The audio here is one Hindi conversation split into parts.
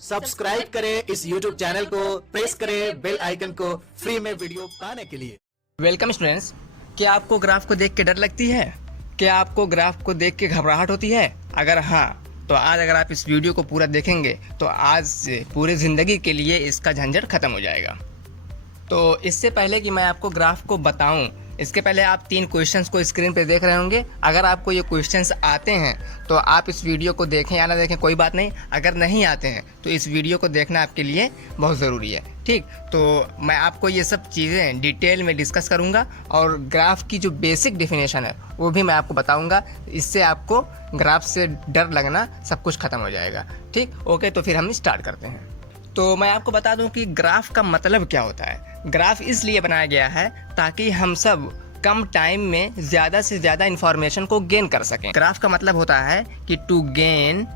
सब्सक्राइब करें इस YouTube चैनल को, प्रेस करें बेल आइकन को फ्री में वीडियो पाने के लिए। Welcome students. क्या आपको ग्राफ को देख के डर लगती है? क्या आपको ग्राफ को देख के घबराहट होती है? अगर हाँ, तो आज अगर आप इस वीडियो को पूरा देखेंगे तो आज से पूरी ज़िंदगी के लिए इसका झंझट ख़त्म हो जाएगा। तो इससे पहले कि मैं आपको ग्राफ को बताऊं, इसके पहले आप 3 क्वेश्चंस को स्क्रीन पे देख रहे होंगे। अगर आपको ये क्वेश्चंस आते हैं तो आप इस वीडियो को देखें या ना देखें कोई बात नहीं। अगर नहीं आते हैं तो इस वीडियो को देखना आपके लिए बहुत ज़रूरी है। ठीक, तो मैं आपको ये सब चीज़ें डिटेल में डिस्कस करूँगा और ग्राफ की जो बेसिक डेफिनेशन है वो भी मैं आपको बताऊँगा। इससे आपको ग्राफ से डर लगना सब कुछ ख़त्म हो जाएगा। ठीक, ओके, तो फिर हम स्टार्ट करते हैं। तो मैं आपको बता दूं कि ग्राफ का मतलब क्या होता है। ग्राफ इसलिए बनाया गया है ताकि हम सब कम टाइम में ज़्यादा से ज़्यादा इन्फॉर्मेशन को गेन कर सकें। ग्राफ का मतलब होता है कि टू गेन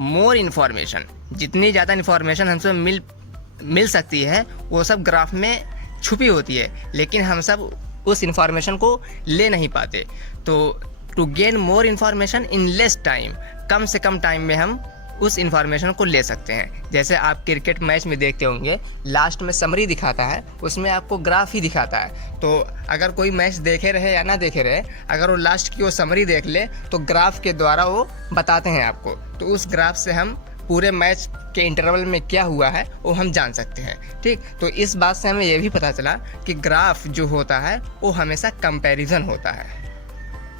मोर इन्फॉर्मेशन। जितनी ज़्यादा इन्फॉर्मेशन हमसे मिल सकती है वो सब ग्राफ में छुपी होती है, लेकिन हम सब उस इन्फॉर्मेशन को ले नहीं पाते। तो to gain more information in less time, कम से कम टाइम में हम उस इन्फॉर्मेशन को ले सकते हैं। जैसे आप क्रिकेट मैच में देखते होंगे, लास्ट में समरी दिखाता है, उसमें आपको ग्राफ ही दिखाता है। तो अगर कोई मैच देखे रहे या ना देखे रहे, अगर वो लास्ट की वो समरी देख ले तो ग्राफ के द्वारा वो बताते हैं आपको। तो उस ग्राफ से हम पूरे मैच के इंटरवल में क्या हुआ है वो हम जान सकते हैं। ठीक, तो इस बात से हमें ये भी पता चला कि ग्राफ जो होता है वो हमेशा कंपैरिजन होता है।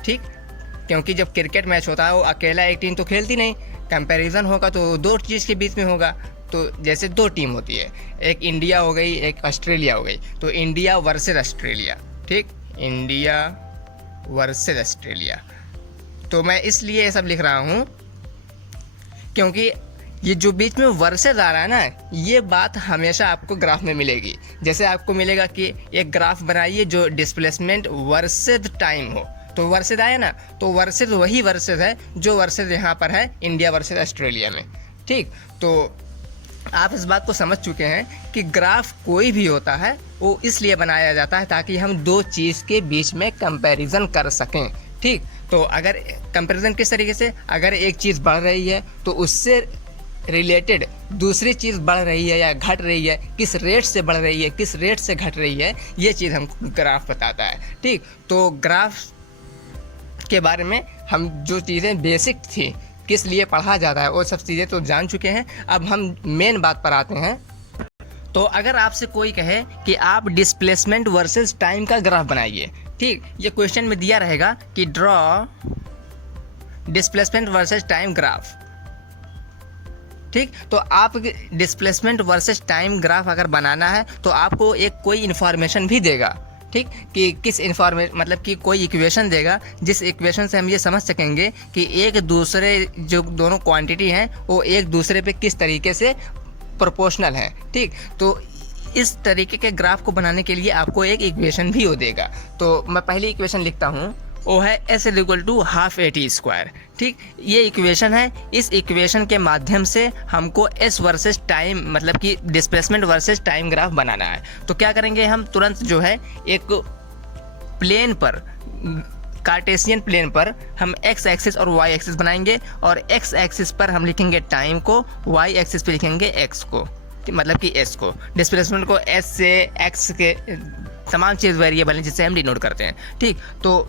ठीक, क्योंकि जब क्रिकेट मैच होता है वो अकेला एक टीम तो खेलती नहीं, कंपैरिजन होगा तो 2 चीज़ के बीच में होगा। तो जैसे 2 टीम होती है, एक इंडिया हो गई, एक ऑस्ट्रेलिया हो गई। तो इंडिया वर्सेस ऑस्ट्रेलिया। ठीक, इंडिया वर्सेस ऑस्ट्रेलिया। तो मैं इसलिए ये सब लिख रहा हूँ क्योंकि ये जो बीच में वर्सेस आ रहा है ना, ये बात हमेशा आपको ग्राफ में मिलेगी। जैसे आपको मिलेगा कि एक ग्राफ बनाइए जो डिस्प्लेसमेंट वर्सेस टाइम हो, तो वर्सेस आया ना, तो वर्सेस वही वर्सेस है जो वर्सेस यहाँ पर है इंडिया वर्सेस ऑस्ट्रेलिया में। ठीक, तो आप इस बात को समझ चुके हैं कि ग्राफ कोई भी होता है वो इसलिए बनाया जाता है ताकि हम 2 चीज़ के बीच में कंपैरिजन कर सकें। ठीक, तो अगर कंपैरिजन किस तरीके से, अगर एक चीज़ बढ़ रही है तो उससे रिलेटेड दूसरी चीज़ बढ़ रही है या घट रही है, किस रेट से बढ़ रही है, किस रेट से घट रही है, ये चीज़ हमको ग्राफ बताता है। ठीक, तो ग्राफ के बारे में हम जो चीज़ें बेसिक थी किस लिए पढ़ा जाता है वो सब चीज़ें तो जान चुके हैं। अब हम मेन बात पर आते हैं। तो अगर आपसे कोई कहे कि आप डिस्प्लेसमेंट वर्सेस टाइम का ग्राफ बनाइए, ठीक, ये क्वेश्चन में दिया रहेगा कि draw displacement versus time graph. ठीक, तो आप डिस्प्लेसमेंट वर्सेस टाइम ग्राफ अगर बनाना है तो आपको एक कोई इन्फॉर्मेशन भी देगा। ठीक, कि किस इन्फॉर्मेशन मतलब कि कोई इक्वेशन देगा जिस इक्वेशन से हम ये समझ सकेंगे कि एक दूसरे जो दोनों क्वांटिटी हैं वो एक दूसरे पे किस तरीके से प्रोपोर्शनल है। ठीक, तो इस तरीके के ग्राफ को बनाने के लिए आपको एक इक्वेशन भी वो देगा। तो मैं पहली इक्वेशन लिखता हूँ, वो है S=12 ठीक, ये इक्वेशन है। इस इक्वेशन के माध्यम से हमको S वर्सेस टाइम मतलब कि डिस्प्लेसमेंट वर्सेस टाइम ग्राफ बनाना है। तो क्या करेंगे, हम तुरंत जो है एक प्लेन पर, कार्टेशियन प्लेन पर हम x एक्सिस और y एक्सिस बनाएंगे और x एक्सिस पर हम लिखेंगे टाइम को, y एक्सिस पे लिखेंगे x को, मतलब कि s को। डिस्प्लेसमेंट को s से x के तमाम चीज़ वेरिएबल हैं जिससे हम डिनोट करते हैं। ठीक, तो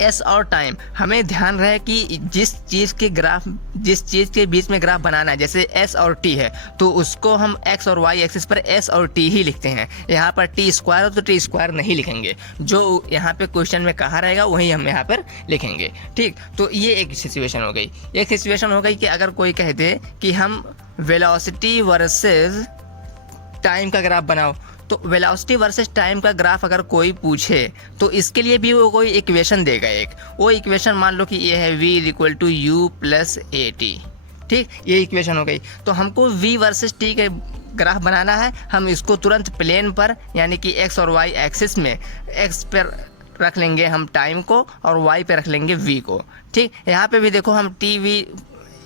एस और टाइम, हमें ध्यान रहे कि जिस चीज़ के बीच में ग्राफ बनाना है, जैसे एस और टी है तो उसको हम एक्स और वाई एक्सिस पर एस और टी ही लिखते हैं। यहाँ पर टी स्क्वायर हो तो टी स्क्वायर नहीं लिखेंगे, जो यहाँ पे क्वेश्चन में कहा रहेगा वही हम यहाँ पर लिखेंगे। ठीक, तो ये एक सिचुएशन हो गई। एक सिचुएशन हो गई कि अगर कोई कह दे कि हम वेलोसिटी वर्सेस टाइम का ग्राफ बनाओ, तो वेलोसिटी वर्सेस टाइम का ग्राफ अगर कोई पूछे तो इसके लिए भी वो कोई इक्वेशन देगा। एक वो इक्वेशन मान लो कि ये है v=u + at। ठीक, ये इक्वेशन हो गई। तो हमको v वर्सेस t के ग्राफ बनाना है। हम इसको तुरंत प्लेन पर यानी कि x और y एक्सिस में x पर रख लेंगे हम टाइम को और y पे रख लेंगे v को। ठीक, यहाँ पे भी देखो हम t v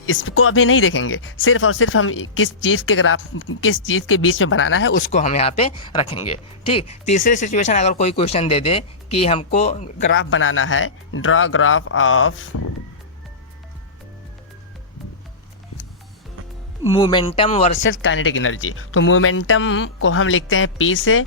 इसको अभी नहीं देखेंगे, सिर्फ और सिर्फ हम किस चीज़ के बीच में बनाना है उसको हम यहाँ पे रखेंगे। ठीक, तीसरी सिचुएशन अगर कोई क्वेश्चन दे दे कि हमको ग्राफ बनाना है, draw graph of momentum versus kinetic energy. तो मोमेंटम को हम लिखते हैं P से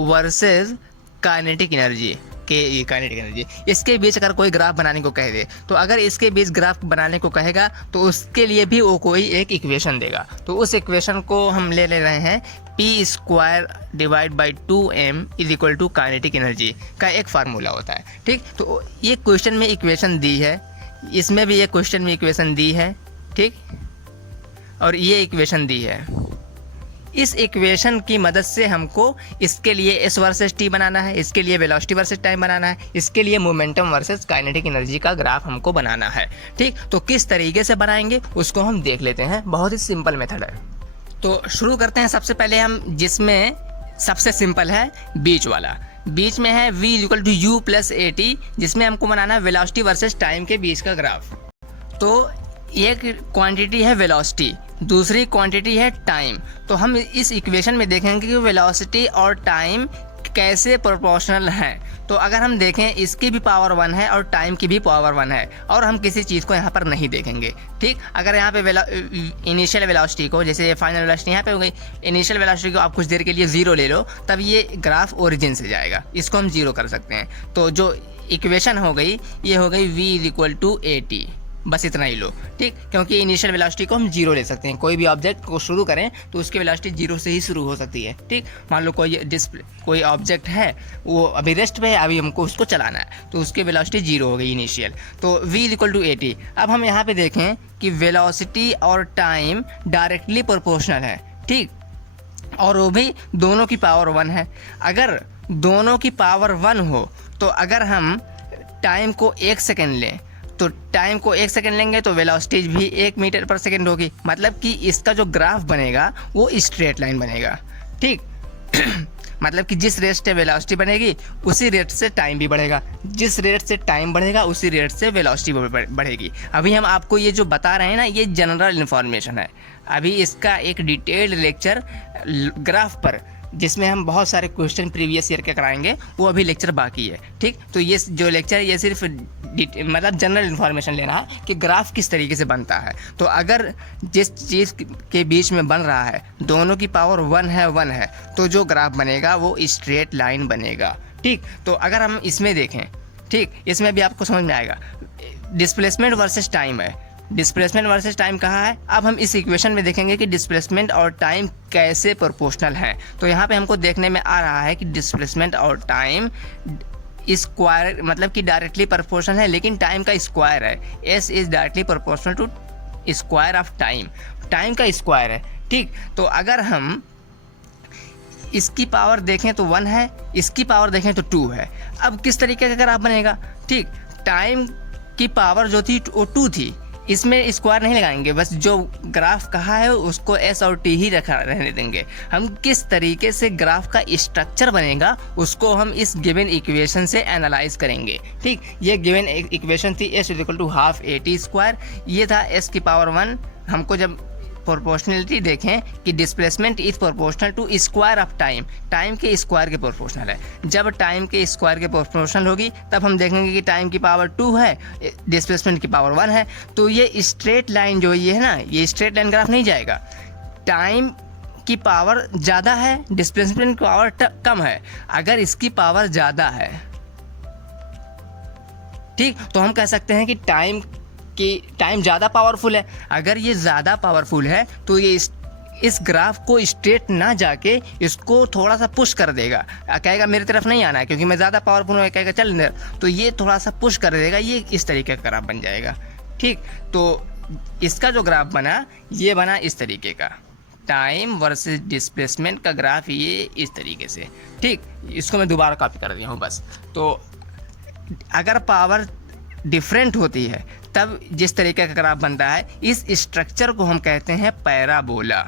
वर्सेस काइनेटिक एनर्जी के काइनेटिक एनर्जी। इसके बीच अगर कोई ग्राफ बनाने को कह दे, तो अगर इसके बीच ग्राफ बनाने को कहेगा तो उसके लिए भी वो कोई एक इक्वेशन देगा। तो उस इक्वेशन को हम ले रहे हैं P² divide by 2m is equal to kinetic energy का एक फार्मूला होता है। ठीक, तो ये क्वेश्चन में इक्वेशन दी है, इसमें भी एक क्वेश्चन में इक्वेशन दी है। ठीक, और ये इक्वेशन दी है। इस इक्वेशन की मदद से हमको इसके लिए एस वर्सेस टी बनाना है, इसके लिए वेलोसिटी वर्सेस टाइम बनाना है, इसके लिए मोमेंटम वर्सेस काइनेटिक एनर्जी का ग्राफ हमको बनाना है। ठीक, तो किस तरीके से बनाएंगे उसको हम देख लेते हैं। बहुत ही सिंपल मेथड है। तो शुरू करते हैं सबसे पहले हम, जिसमें सबसे सिंपल है बीच वाला। बीच में है v equal to u plus A T, जिसमें हमको बनाना है वेलोसिटी वर्सेस टाइम के बीच का ग्राफ। तो एक क्वांटिटी है वेलोसिटी, दूसरी क्वांटिटी है टाइम। तो हम इस इक्वेशन में देखेंगे कि वेलोसिटी और टाइम कैसे प्रोपोर्शनल हैं। तो अगर हम देखें, इसकी भी पावर 1 है और टाइम की भी पावर 1 है, और हम किसी चीज़ को यहाँ पर नहीं देखेंगे। ठीक, अगर यहाँ पे इनिशियल वेलोसिटी को, जैसे फाइनल वेलोसिटी यहाँ पे हो गई, इनिशियल वेलोसिटी को आप कुछ देर के लिए 0 ले लो, तब ये ग्राफ ओरिजिन से जाएगा, इसको हम 0 कर सकते हैं। तो जो इक्वेशन हो गई, ये हो गई v is equal to A T, बस इतना ही लो। ठीक, क्योंकि इनिशियल वेलोसिटी को हम 0 ले सकते हैं। कोई भी ऑब्जेक्ट को शुरू करें तो उसकी वेलोसिटी 0 से ही शुरू हो सकती है। ठीक, मान लो कोई ऑब्जेक्ट है, वो अभी रेस्ट पे है, अभी हमको उसको चलाना है, तो उसकी वेलोसिटी 0 हो गई इनिशियल। तो v equal to A T. अब हम यहाँ पे देखें कि वेलोसिटी और टाइम डायरेक्टली प्रोपोर्शनल है। ठीक, और वो भी दोनों की पावर 1 है। अगर दोनों की पावर 1 हो, तो अगर हम टाइम को 1 सेकेंड लें, तो टाइम को 1 सेकेंड लेंगे तो वेलोसिटी भी 1 मीटर पर सेकेंड होगी। मतलब कि इसका जो ग्राफ बनेगा वो स्ट्रेट लाइन बनेगा। ठीक, मतलब कि जिस रेट से वेलोसिटी बनेगी उसी रेट से टाइम भी बढ़ेगा, जिस रेट से टाइम बढ़ेगा उसी रेट से वेलोसिटी बढ़ेगी। अभी हम आपको ये जो बता रहे हैं ना, ये जनरल इन्फॉर्मेशन है। अभी इसका एक डिटेल्ड लेक्चर ग्राफ पर, जिसमें हम बहुत सारे क्वेश्चन प्रीवियस ईयर के कराएंगे, वो अभी लेक्चर बाकी है। ठीक, तो ये जो लेक्चर है ये सिर्फ मतलब जनरल इन्फॉर्मेशन लेना है कि ग्राफ किस तरीके से बनता है। तो अगर जिस चीज़ के बीच में बन रहा है दोनों की पावर 1 है, तो जो ग्राफ बनेगा वो स्ट्रेट लाइन बनेगा। ठीक, तो अगर हम इसमें देखें, ठीक, इसमें भी आपको समझ में आएगा। डिस्प्लेसमेंट वर्सेस टाइम है, डिस्प्लेसमेंट वर्सेस टाइम कहाँ है। अब हम इस इक्वेशन में देखेंगे कि डिस्प्लेसमेंट और टाइम कैसे प्रोपोर्शनल हैं। तो यहाँ पे हमको देखने में आ रहा है कि डिस्प्लेसमेंट और टाइम स्क्वायर, मतलब कि डायरेक्टली प्रोपोर्शनल है, लेकिन टाइम का स्क्वायर है। s is directly proportional to square of time, time का स्क्वायर है। ठीक, तो अगर हम इसकी पावर देखें तो 1 है, इसकी पावर देखें तो 2 है। अब किस तरीके का ग्राफ बनेगा। ठीक, टाइम की पावर जो थी वो 2 थी, इसमें स्क्वायर नहीं लगाएंगे, बस जो ग्राफ कहा है उसको s और t ही रखा रहने देंगे। हम किस तरीके से ग्राफ का स्ट्रक्चर बनेगा उसको हम इस गिवन इक्वेशन से एनालाइज करेंगे। ठीक, ये गिवन इक्वेशन थी s equal to half A T square, ये था s की पावर 1। हमको जब प्रोपोर्शनलिटी देखें कि displacement is proportional to square of time, time के स्क्वायर के प्रोपोर्शनल है। जब टाइम के स्क्वायर के प्रोपोर्शनल होगी तब हम देखेंगे कि टाइम की पावर 2 है, डिस्प्लेसमेंट की पावर 1 है। तो ये स्ट्रेट लाइन जो ये है ना, ये स्ट्रेट लाइन ग्राफ नहीं जाएगा। टाइम की पावर ज़्यादा है, डिस्प्लेसमेंट की पावर कम है। अगर इसकी पावर ज़्यादा है, ठीक, तो हम कह सकते हैं कि टाइम ज़्यादा पावरफुल है। अगर ये ज़्यादा पावरफुल है तो ये इस ग्राफ को स्ट्रेट ना जाके इसको थोड़ा सा पुश कर देगा, कहेगा मेरी तरफ नहीं आना है क्योंकि मैं ज़्यादा पावरफुल हूँ, कहेगा चल इधर, तो ये थोड़ा सा पुश कर देगा, ये इस तरीके का ग्राफ बन जाएगा। ठीक, तो इसका जो ग्राफ बना ये बना इस तरीके का, टाइम वर्सेस डिस्प्लेसमेंट का ग्राफ ये इस तरीके से। ठीक, इसको मैं दोबारा कॉपी कर दिया हूँ बस। तो अगर पावर डिफरेंट होती है तब जिस तरीके का ग्राफ बनता है, इस स्ट्रक्चर को हम कहते हैं पैराबोला।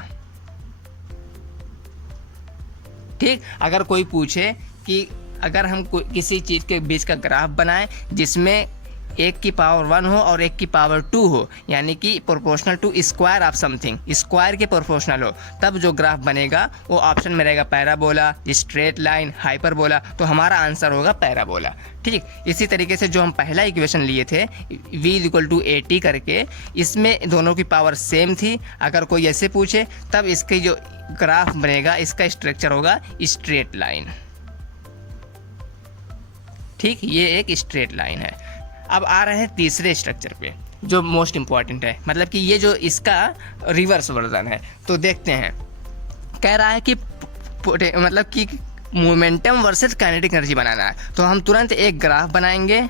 ठीक, अगर कोई पूछे कि अगर हम किसी चीज़ के बीच का ग्राफ बनाएं जिसमें 1 की पावर 1 हो और 1 की पावर 2 हो, यानी कि proportional to square of something, square के प्रोपोर्शनल हो, तब जो ग्राफ बनेगा वो ऑप्शन में रहेगा पैराबोला, स्ट्रेट लाइन, हाइपरबोला। तो हमारा आंसर होगा पैराबोला। ठीक, इसी तरीके से जो हम पहला इक्वेशन लिए थे v = AT करके, इसमें दोनों की पावर सेम थी। अगर कोई ऐसे पूछे तब इसकी जो ग्राफ बनेगा, इसका स्ट्रक्चर होगा स्ट्रेट लाइन। ठीक, ये एक स्ट्रेट लाइन है। अब आ रहे हैं तीसरे स्ट्रक्चर पे, जो मोस्ट इंपॉर्टेंट है, मतलब कि ये जो इसका रिवर्स वर्जन है। तो देखते हैं, कह रहा है कि मतलब कि मोमेंटम वर्सेस काइनेटिक एनर्जी बनाना है। तो हम तुरंत एक ग्राफ बनाएंगे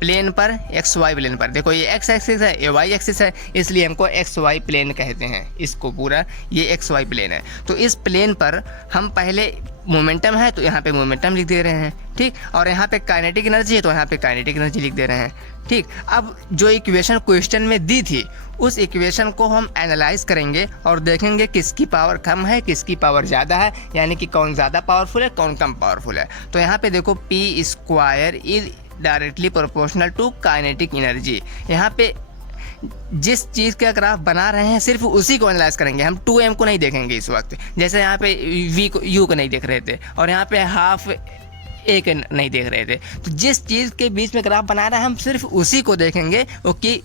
प्लेन पर, एक्स वाई प्लेन पर। देखो ये एक्स एक्सिस है, ये वाई एक्सिस है, इसलिए हमको एक्स वाई प्लेन कहते हैं इसको पूरा। ये एक्स वाई प्लेन है। तो इस प्लेन पर हम पहले मोमेंटम है तो यहाँ पे मोमेंटम लिख दे रहे हैं। ठीक, और यहाँ पे काइनेटिक एनर्जी है तो यहाँ पे काइनेटिक एनर्जी लिख दे रहे हैं। ठीक, अब जो इक्वेशन क्वेश्चन में दी थी उस इक्वेशन को हम एनालाइज करेंगे और देखेंगे किसकी पावर कम है, किसकी पावर ज़्यादा है, यानी कि कौन ज़्यादा पावरफुल है, कौन कम पावरफुल है। तो यहाँ पे देखो P² is directly proportional to kinetic energy. यहाँ पे जिस चीज़ का ग्राफ बना रहे हैं सिर्फ उसी को एनालाइज करेंगे, हम 2m को नहीं देखेंगे इस वक्त। जैसे यहाँ पे v को, u को नहीं देख रहे थे, और यहाँ पे हाफ a के नहीं देख रहे थे। तो जिस चीज़ के बीच में ग्राफ बना रहा है हम सिर्फ उसी को देखेंगे कि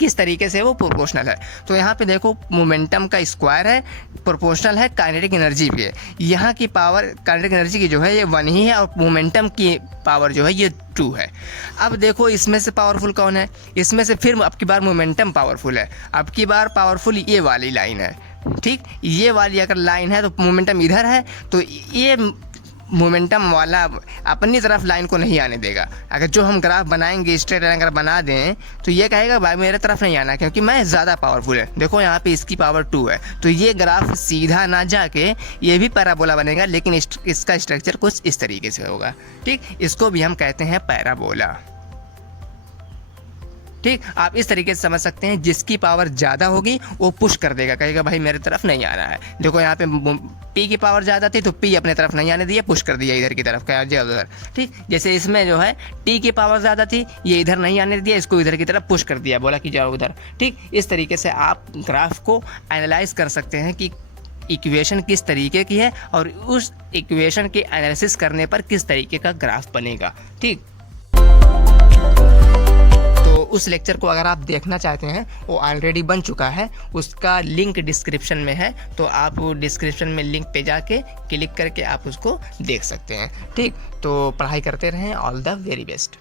किस तरीके से वो प्रोपोर्शनल है। तो यहाँ पे देखो मोमेंटम का स्क्वायर है, प्रोपोर्शनल है, काइनेटिक एनर्जी भी है। यहाँ की पावर काइनेटिक एनर्जी की जो है ये 1 ही है, और मोमेंटम की पावर जो है ये 2 है। अब देखो इसमें से पावरफुल कौन है, इसमें से फिर अब की बार मोमेंटम पावरफुल है। अब की बार पावरफुल ये वाली लाइन है। ठीक, ये वाली अगर लाइन है तो मोमेंटम इधर है, तो ये मोमेंटम वाला अपनी तरफ लाइन को नहीं आने देगा। अगर जो हम ग्राफ बनाएंगे स्ट्रेट लाइन अगर बना दें तो ये कहेगा भाई मेरे तरफ नहीं आना, क्योंकि मैं ज़्यादा पावरफुल है। देखो यहाँ पे इसकी पावर 2 है, तो ये ग्राफ सीधा ना जाके ये भी पैराबोला बनेगा, लेकिन इसका स्ट्रक्चर कुछ इस तरीके से होगा। ठीक, इसको भी हम कहते हैं पैराबोला। ठीक, आप इस तरीके से समझ सकते हैं, जिसकी पावर ज़्यादा होगी वो पुश कर देगा, कहेगा भाई मेरे तरफ नहीं आ रहा है। देखो यहाँ पे P की पावर ज़्यादा थी तो P अपने तरफ नहीं आने दिया, पुश कर दिया इधर की तरफ, कहा जाए उधर। ठीक, जैसे इसमें जो है T की पावर ज़्यादा थी, ये इधर नहीं आने दिया, इसको इधर की तरफ पुश कर दिया, बोला कि जाओ उधर। ठीक, इस तरीके से आप ग्राफ को एनालाइज कर सकते हैं कि इक्वेशन किस तरीके की है और उस इक्वेशन के एनालिसिस करने पर किस तरीके का ग्राफ बनेगा। ठीक, तो उस लेक्चर को अगर आप देखना चाहते हैं वो ऑलरेडी बन चुका है, उसका लिंक डिस्क्रिप्शन में है, तो आप डिस्क्रिप्शन में लिंक पे जाके क्लिक करके आप उसको देख सकते हैं। ठीक, तो पढ़ाई करते रहें। All the very best.